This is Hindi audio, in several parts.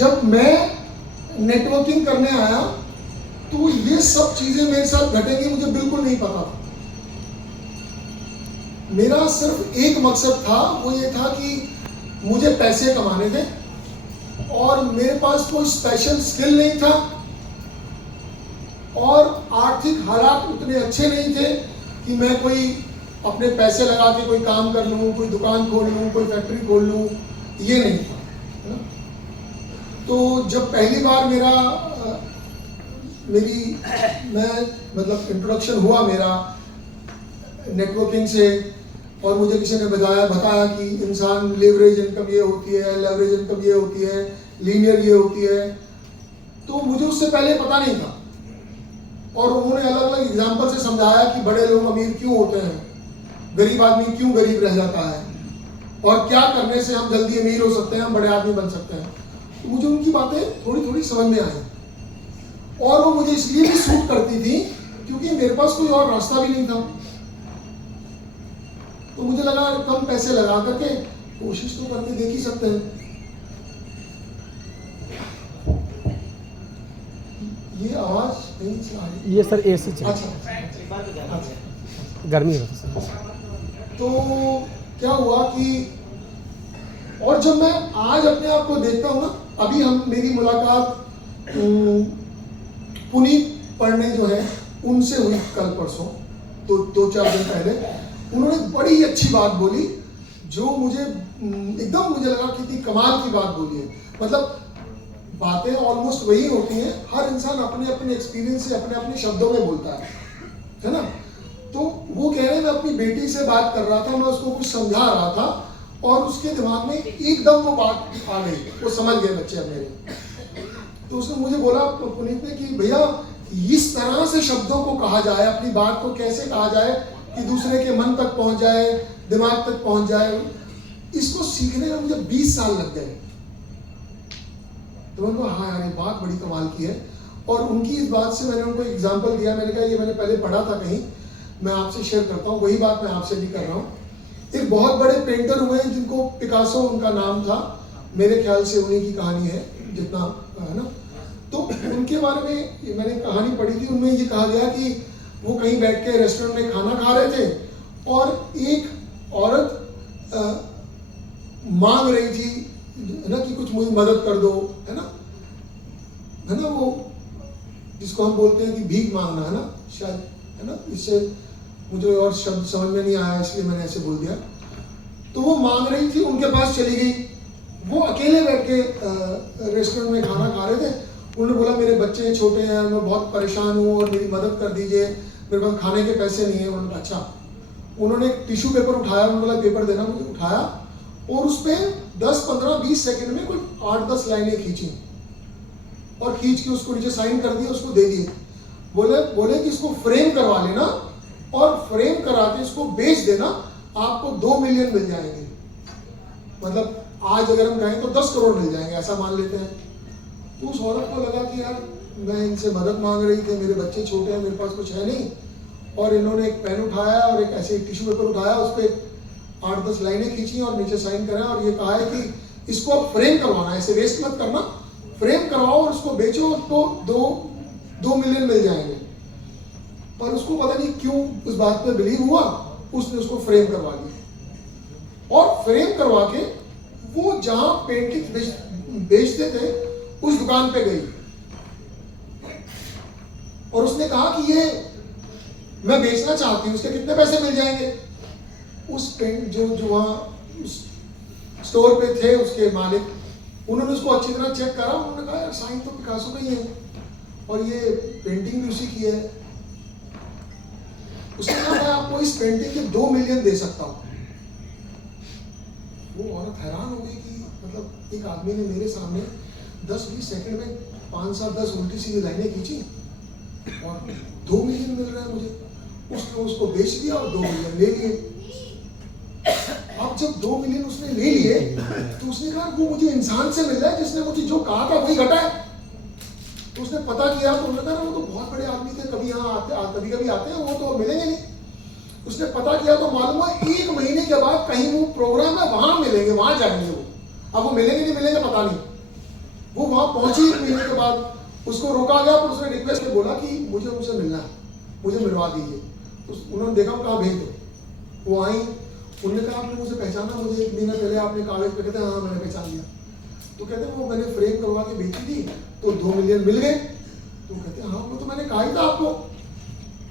जब मैं नेटवर्किंग करने आया तो ये सब चीजें मेरे साथ घटेंगी मुझे बिल्कुल नहीं पता था। मेरा सिर्फ एक मकसद था, वो ये था कि मुझे पैसे कमाने थे और मेरे पास कोई स्पेशल स्किल नहीं था और आर्थिक हालात उतने अच्छे नहीं थे कि मैं कोई अपने पैसे लगा के कोई काम कर लूँ, कोई दुकान खोल लूँ, कोई फैक्ट्री खोल लूँ, ये नहीं था, है ना। तो जब पहली बार मैं मतलब इंट्रोडक्शन हुआ मेरा नेटवर्किंग से और मुझे किसी ने बताया कि इंसान लेवरेज इनकम ये होती है, लेवरेज इनकम ये होती है, लीनियर ये होती है, तो मुझे उससे पहले पता नहीं था। और उन्होंने अलग अलग एग्जाम्पल से समझाया कि बड़े लोग अमीर क्यों होते हैं, गरीब आदमी क्यों गरीब रह जाता है और क्या करने से हम जल्दी अमीर हो सकते हैं, हम बड़े आदमी बन सकते हैं। तो मुझे उनकी बातें थोड़ी थोड़ी समझ में आई और वो मुझे इसलिए भी सूट करती थी क्योंकि मेरे पास कोई और रास्ता भी नहीं था। तो मुझे लगा कम पैसे लगा करके कोशिश तो करके देख ही सकते हैं। ये आवाज नहीं से आ रही? ये सर एसी चल। अच्छा, गर्मी है। तो क्या हुआ कि और जब मैं आज अपने आप को देखता हूँ ना, अभी मेरी मुलाकात पुनीत पढ़ने जो है उनसे हुई कल परसों, तो 2-4 दिन पहले उन्होंने बड़ी अच्छी बात बोली जो मुझे एकदम मुझे लगा कितनी कमाल की बात बोली है। मतलब बातें ऑलमोस्ट वही होती हैं, हर इंसान अपने अपने एक्सपीरियंस से अपने अपने शब्दों में बोलता है ना। तो वो कह रहे हैं मैं अपनी बेटी से बात कर रहा था, मैं उसको कुछ समझा रहा था और उसके दिमाग में एकदम वो बात आ गई, वो समझ गए बच्चे अब मेरे। तो उसने मुझे बोला पुनीत ने कि भैया इस तरह से शब्दों को कहा जाए, अपनी बात को कैसे कहा जाए कि दूसरे के मन तक पहुंच जाए, दिमाग तक पहुंच जाए, इसको सीखने में मुझे 20 साल लग गए। तो मैंने कहा हाँ यार ये बात बड़ी कमाल की है। और उनकी इस बात से मैंने उनको एग्जाम्पल दिया, मैंने कहा ये मैंने पहले पढ़ा था कहीं, मैं आपसे शेयर करता हूँ, वही बात मैं आपसे भी कर रहा हूँ। एक बहुत बड़े पेंटर हुए हैं जिनको पिकासो उनका नाम था, मेरे ख्याल से उन्हीं की कहानी है जितना है ना। तो उनके बारे में मैंने कहानी पढ़ी थी, उनमें ये कहा गया कि वो कहीं बैठ के रेस्टोरेंट में खाना खा रहे थे और एक औरत मांग रही थी है ना कि कुछ मुझे मदद कर दो, है ना वो जिसको हम बोलते हैं कि भीख मांगना, है ना शायद, है ना। इससे मुझे और शब्द समझ में नहीं आया इसलिए मैंने ऐसे बोल दिया। तो वो मांग रही थी, उनके पास चली गई, वो अकेले बैठ के रेस्टोरेंट में खाना खा रहे थे। उन्होंने बोला मेरे बच्चे छोटे हैं, मैं बहुत परेशान हूँ और मेरी मदद कर दीजिए, मेरे पास खाने के पैसे नहीं है। उन्होंने कहा अच्छा। उन्होंने एक टिश्यू पेपर उठाया, उन्होंने बोला पेपर देना, मुझे उठाया और उस पर 10-15-20 सेकंड में कोई 8-10 लाइनें खींची और खींच के उसको नीचे साइन कर दिए, उसको दे दिए। बोले कि इसको फ्रेम करवा लेना और फ्रेम करा के इसको बेच देना, आपको 2 मिलियन मिल जाएंगे। मतलब आज अगर हम कहें तो 10 करोड़ मिल जाएंगे, ऐसा मान लेते हैं। तो उस औरत को लगा कि यार मैं इनसे मदद मांग रही थी, मेरे बच्चे छोटे हैं, मेरे पास कुछ है नहीं, और इन्होंने एक पेन उठाया और एक ऐसे टिश्यू पेपर उठाया, उस पर 8-10 लाइनें खींची और नीचे साइन करा और ये कहा है कि इसको अब फ्रेम करवाना है, ऐसे वेस्ट मत करना, फ्रेम करवाओ और उसको बेचो तो 2 मिलियन मिल जाएंगे। पर उसको पता नहीं क्यों उस बात पे बिलीव हुआ, उसने उसको फ्रेम करवा दिया और फ्रेम करवा के वो जहां पेंटिंग बेचते थे उस दुकान पे गई और उसने कहा कि ये मैं बेचना चाहती हूँ, उसके कितने पैसे मिल जाएंगे। उस पेंट जो वहाँ स्टोर पे थे उसके मालिक, उन्होंने उसको अच्छी तरह चेक करा, उन्होंने कहा यार साइन तो पिकासो का ही है और ये पेंटिंग भी उसी की है। उसने कहा मैं आपको इस पेंटिंग के 2 मिलियन दे सकता हूँ। वो औरत हैरान हो गई कि मतलब एक आदमी ने मेरे सामने 10-20 सेकंड में 5-7-10 उल्टी सीधी लाइनें खींची और 2 मिलियन मिल रहा है मुझे। उसने उसको बेच दिया और 2 मिलियन ले लिए। अब जब 2 मिलियन उसने ले लिए तो उसने कहा वो मुझे इंसान से मिल रहा है जिसने मुझे जो कहा था वही घटा है। तो उसने पता किया तो उन्होंने कहा वो तो बहुत बड़े आदमी थे, कभी यहाँ आते कभी आते हैं, वो तो मिलेंगे नहीं। उसने पता किया तो मालूम है 1 महीने के बाद कहीं वो प्रोग्राम है, वहां मिलेंगे, वहां जाएंगे वो। अब वो मिलेंगे नहीं मिलेंगे पता नहीं। वो वहाँ पहुंची 1 महीने के बाद, उसको रोका गया, पर उसने रिक्वेस्ट में बोला कि मुझे उनसे मिलना है, मुझे मिलवा दीजिए। तो उन्होंने देखा कहाँ भेज दो, वो आई, उन्होंने कहा आपने मुझे पहचाना, मुझे 1 महीना पहले आपने कागज पे, कहते हैं हाँ मैंने पहचान लिया। तो कहते हैं वो मैंने फ्रेम करवा के बेची थी तो 2 मिलियन मिल गए। तो कहते हैं हाँ वो तो मैंने कहा ही था आपको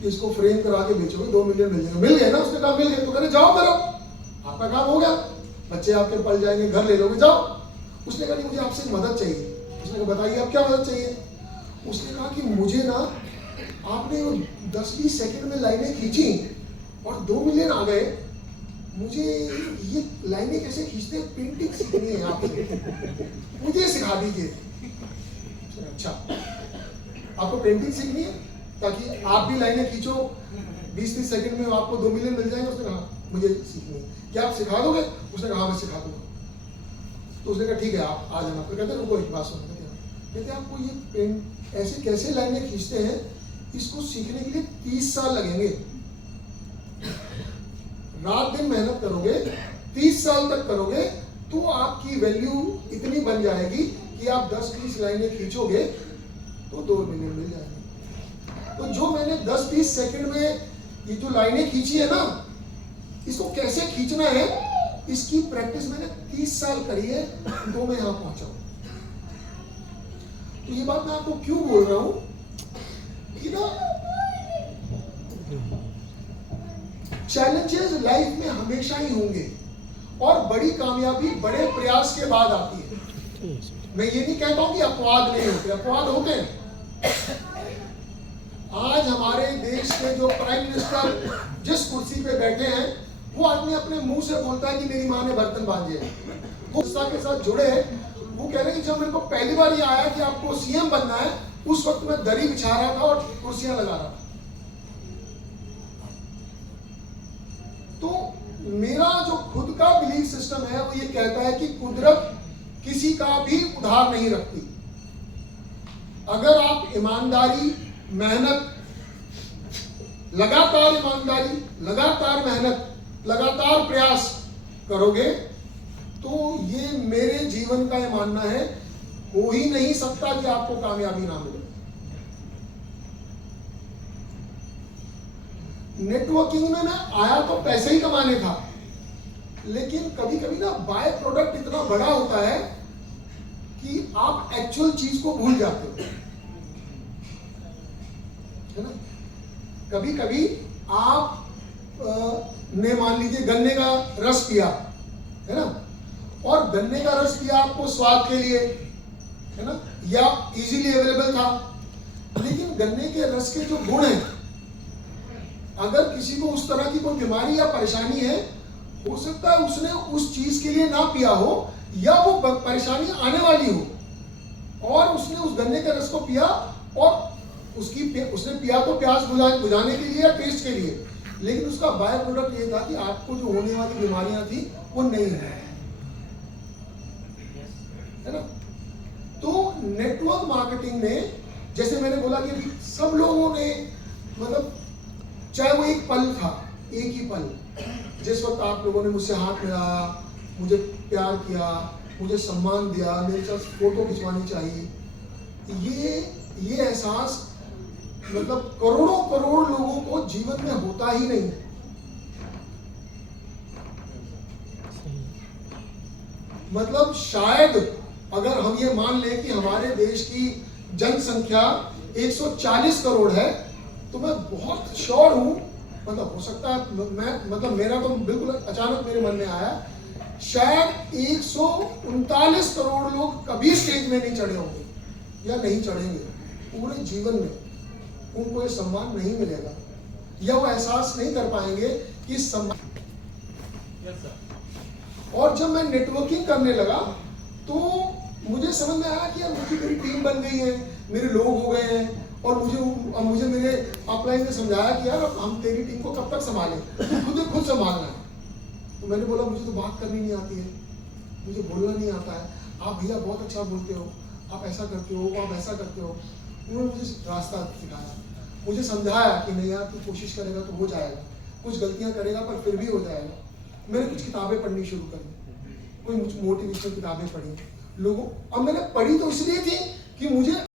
कि इसको फ्रेम करा के बेचोगे 2 मिलियन मिल जाएंगे। मिल गए ना, उसने कहा मिल गए। तो कहते जाओ करो, आपका काम हो गया, बच्चे आपके पल जाएंगे, घर ले लोगे, जाओ। उसने कहा मुझे आपसे मदद चाहिए। उसने कहा बताइए आप क्या मदद चाहिए। उसने कहा कि मुझे ना आपने 10-20 सेकंड में लाइनें खींची और 2 मिलियन आ गए, मुझे ये लाइनें कैसे खींचते हैं पेंटिंग सीखनी है आपसे, मुझे सिखा दीजिए। अच्छा आपको पेंटिंग सीखनी है ताकि आप भी लाइनें खींचो 20-30 सेकंड में आपको 2 मिलियन मिल जाएंगे। उसने कहा मुझे सीखनी है, क्या आप सिखा दोगे? उसने कहा मैं सिखा दूंगा। तो उसने कहा ठीक है आप आ जाना। फिर कहते रुको एक बात सुनो, कहते आपको ये पेंट ऐसे कैसे लाइनें खींचते हैं, इसको सीखने के लिए 30 साल लगेंगे, रात दिन मेहनत करोगे, 30 साल तक करोगे तो आपकी वैल्यू इतनी बन जाएगी कि आप 10-20 लाइनें खींचोगे तो 2 मिलियन मिल जाएंगे। तो जो मैंने 10-20 सेकंड में ये जो लाइनें खींची है ना, इसको कैसे खींचना है इसकी प्रैक्टिस मैंने 30 साल करी है, तो मैं यहां पहुंचा हूं। तो ये बात मैं आपको क्यों बोल रहा हूं कि ना चैलेंजेस लाइफ में हमेशा ही होंगे और बड़ी कामयाबी बड़े प्रयास के बाद आती है। मैं ये नहीं कहता हूं कि अपवाद नहीं होते, अपवाद होते हैं। आज हमारे देश के जो प्राइम मिनिस्टर जिस कुर्सी पे बैठे हैं वो आदमी अपने मुंह से बोलता है कि मेरी माँ ने बर्तन बांधे हैं। वो संस्था के साथ जुड़े हैं, वो कह रहे हैं कि जब मेरे को पहली बार ये आया कि आपको सीएम बनना है, उस वक्त मैं दरी बिछा रहा था और कुर्सियां लगा रहा था। तो मेरा जो खुद का बिलीफ सिस्टम है वो ये कहता है कि कुदरत किसी का भी उधार नहीं रखती। अगर आप ईमानदारी, मेहनत, लगातार ईमानदारी, लगातार मेहनत, लगातार प्रयास करोगे तो ये मेरे जीवन का ये मानना है, हो ही नहीं सकता कि आपको कामयाबी ना मिले। नेटवर्किंग में मैं आया तो पैसे ही कमाने था, लेकिन कभी कभी ना बाय प्रोडक्ट इतना बड़ा होता है कि आप एक्चुअल चीज को भूल जाते हो, है ना। कभी कभी आप ने मान लीजिए गन्ने का रस पिया, है ना, और गन्ने का रस पिया आपको स्वाद के लिए, है ना, या इजीली अवेलेबल था, लेकिन गन्ने के रस के जो गुण हैं, अगर किसी को उस तरह की कोई बीमारी या परेशानी है, हो सकता है उसने उस चीज के लिए ना पिया हो या वो परेशानी आने वाली हो, और उसने उस गन्ने के रस को पिया और उसने पिया तो प्यास बुझाने के लिए या टेस्ट के लिए, लेकिन उसका बाय प्रोडक्ट ये था कि आपको जो होने वाली बीमारियां थी वो नहीं है ना। तो नेटवर्क मार्केटिंग में जैसे मैंने बोला कि सब लोगों ने, मतलब चाहे वो एक पल था, एक ही पल, जिस वक्त आप लोगों ने मुझसे हाथ मिलाया, मुझे प्यार किया, मुझे सम्मान दिया, मेरे साथ फोटो खिंचवानी चाहिए, ये एहसास मतलब करोड़ों करोड़ लोगों को जीवन में होता ही नहीं है। मतलब शायद अगर हम ये मान लें कि हमारे देश की जनसंख्या 140 करोड़ है, तो मैं बहुत श्योर हूं, मतलब हो सकता है मैं मेरा तो बिल्कुल अचानक मेरे मन में आया, शायद 139 करोड़ लोग कभी स्टेज में नहीं चढ़े होंगे या नहीं चढ़ेंगे पूरे जीवन में, उनको ये सम्मान नहीं मिलेगा या वो एहसास नहीं कर पाएंगे कि सम्मान। और जब मैं नेटवर्किंग करने लगा तो मुझे समझ में आया कि यार मुझे मेरी टीम बन गई है, मेरे लोग हो गए हैं, और मुझे मेरे अपलाइन ने समझाया कि यार अब हम तेरी टीम को कब तक संभालें, खुद संभालना है। तो मैंने बोला मुझे तो बात करनी नहीं आती है, मुझे बोलना नहीं आता है, आप भैया बहुत अच्छा बोलते हो, आप ऐसा करते हो, आप ऐसा करते हो। उन्होंने मुझे रास्ता सिखाया, मुझे समझाया कि नहीं यार तू कोशिश करेगा तो हो जाएगा, कुछ गलतियां करेगा पर फिर भी हो जाएगा। मैंने कुछ किताबें पढ़नी शुरू करी, कोई मोटिवेशनल किताबें पढ़ी, लोगों अब मैंने पढ़ी तो इसलिए थी कि मुझे